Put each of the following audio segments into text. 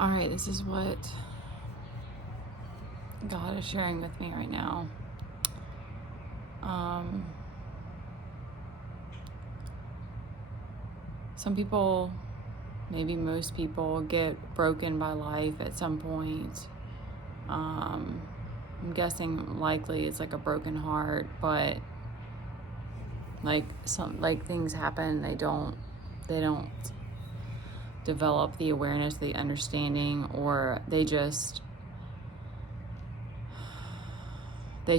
All right, this is what God is sharing with me right now. Some people, maybe most people, get broken by life at some point. I'm guessing likely it's like a broken heart, but like things happen, they don't develop the awareness, the understanding, or they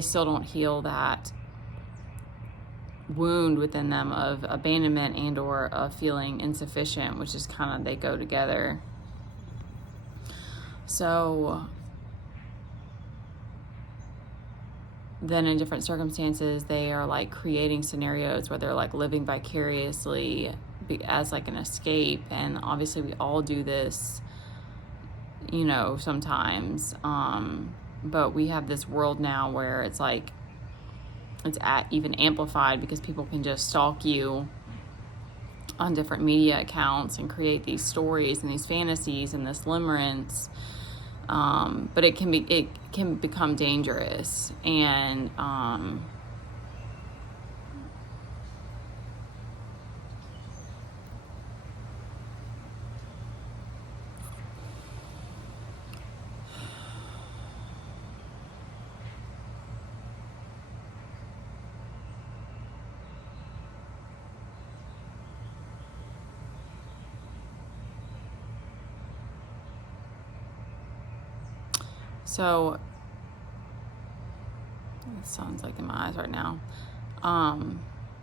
still don't heal that wound within them of abandonment and or of feeling insufficient, which is kind of, they go together. So then in different circumstances, they are like creating scenarios where they're like living vicariously as like an escape. And obviously we all do this, sometimes. But we have this world now where it's like, it's even amplified because people can just stalk you on different media accounts and create these stories and these fantasies and this limerence. But it can become dangerous. And so it sounds like in my eyes right now.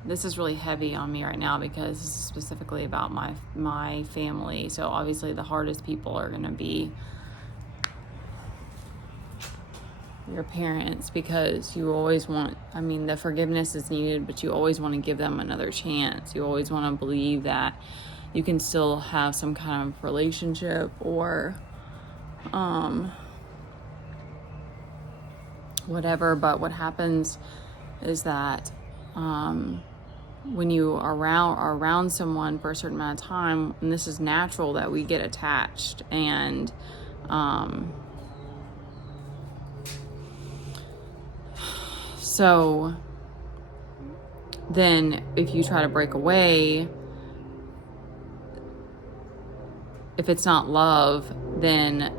This is really heavy on me right now because this is specifically about my family. So obviously the hardest people are going to be your parents, because you always want, the forgiveness is needed, but you always want to give them another chance. You always want to believe that you can still have some kind of relationship or whatever. But what happens is that when you are around someone for a certain amount of time, and this is natural, that we get attached. And so then if you try to break away, if it's not love, then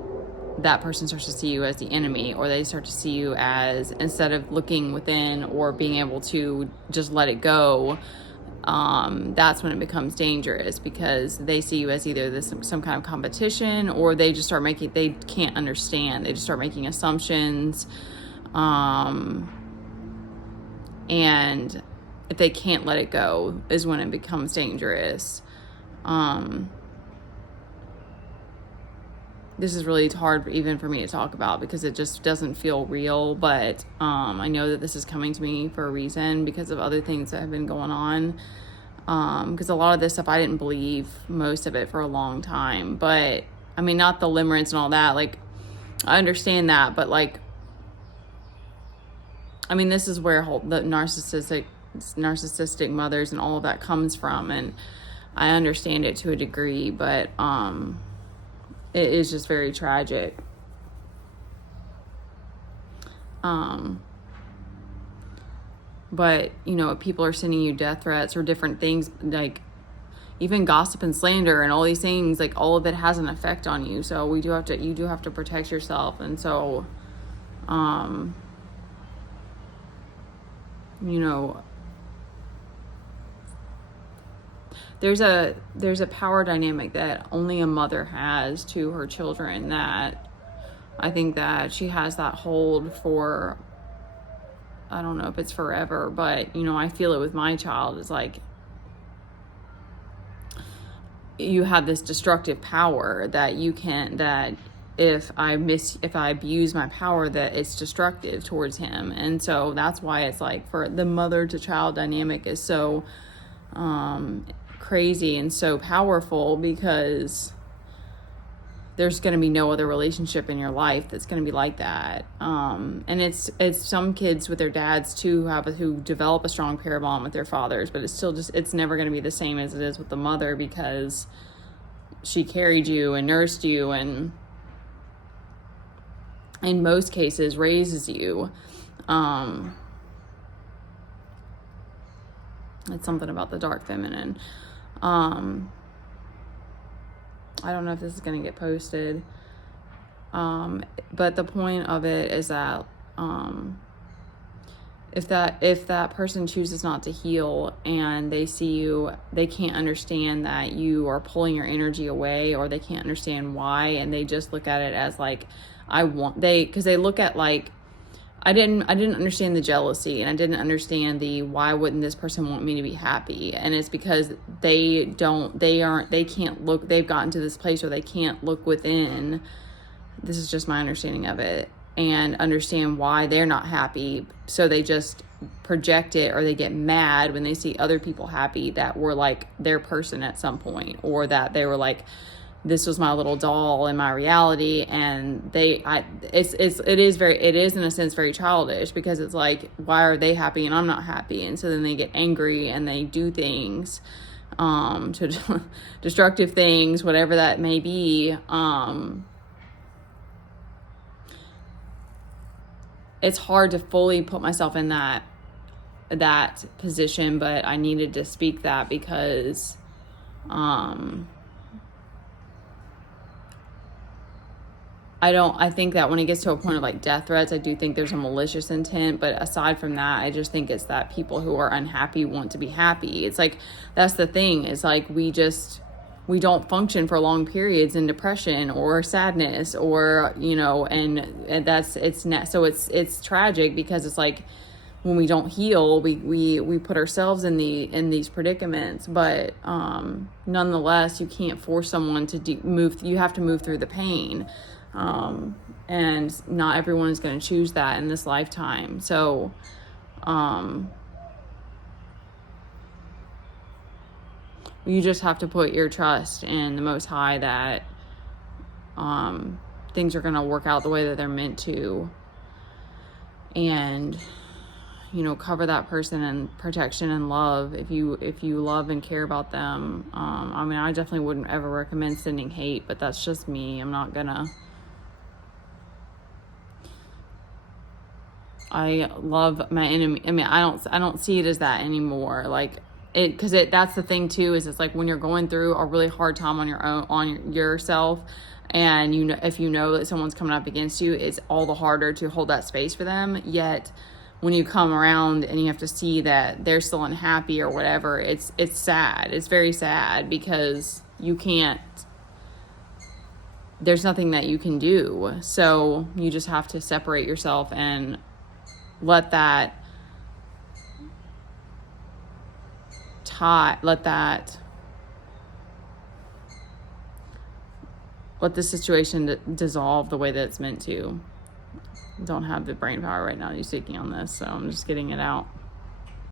that person starts to see you as the enemy, or they start to see you as, instead of looking within or being able to just let it go, that's when it becomes dangerous, because they see you as either some kind of competition, or they just start they can't understand. They just start making assumptions. And if they can't let it go is when it becomes dangerous. This is really hard even for me to talk about because it just doesn't feel real. But I know that this is coming to me for a reason because of other things that have been going on. Because a lot of this stuff, I didn't believe most of it for a long time. But, not the limerence and all that. Like, I understand that. But, like, this is where the narcissistic mothers and all of that comes from. And I understand it to a degree. But it is just very tragic. But, people are sending you death threats or different things, like even gossip and slander and all these things, like all of it has an effect on you. So you do have to protect yourself. And so, there's a power dynamic that only a mother has to her children, that I think that she has that hold for, I don't know if it's forever, but I feel it with my child. It's like you have this destructive power that if I abuse my power, that it's destructive towards him. And so that's why it's like, for the mother to child dynamic is so crazy and so powerful, because there's going to be no other relationship in your life that's going to be like that. And it's some kids with their dads too who develop a strong pair bond with their fathers, but it's never going to be the same as it is with the mother, because she carried you and nursed you and in most cases, raises you. It's something about the dark feminine. I don't know if this is going to get posted. But the point of it is that if that person chooses not to heal and they see you, they can't understand that you are pulling your energy away, or they can't understand why, and they just look at it as like, because they look at like, I didn't understand the jealousy, and I didn't understand the why wouldn't this person want me to be happy, and it's because they can't look, they've gotten to this place where they can't look within. This is just my understanding of it, and understand why they're not happy. So they just project it, or they get mad when they see other people happy that were like their person at some point, or that they were like, this was my little doll in my reality. And it is in a sense very childish, because it's like, why are they happy and I'm not happy? And so then they get angry and they do things, to destructive things, whatever that may be. It's hard to fully put myself in that position, but I needed to speak that because I think that when it gets to a point of like death threats, I do think there's a malicious intent. But aside from that, I just think it's that people who are unhappy want to be happy. It's like, that's the thing. It's like, we don't function for long periods in depression or sadness, or, and it's tragic, because it's like, when we don't heal, we put ourselves in these predicaments. But nonetheless, you can't force someone to move. You have to move through the pain. And not everyone is going to choose that in this lifetime. So, you just have to put your trust in the Most High that, things are going to work out the way that they're meant to, and, cover that person in protection and love. If you love and care about them. I definitely wouldn't ever recommend sending hate, but that's just me. I'm not gonna. I love my enemy. I don't see it as that anymore. Like, because that's the thing too, is it's like, when you're going through a really hard time on your own, on yourself, and if you know that someone's coming up against you, it's all the harder to hold that space for them. Yet when you come around and you have to see that they're still unhappy or whatever, it's sad. It's very sad, because there's nothing that you can do. So you just have to separate yourself and let the situation dissolve the way that it's meant to. Don't have the brain power right now. You're speaking on this, so I'm just getting it out.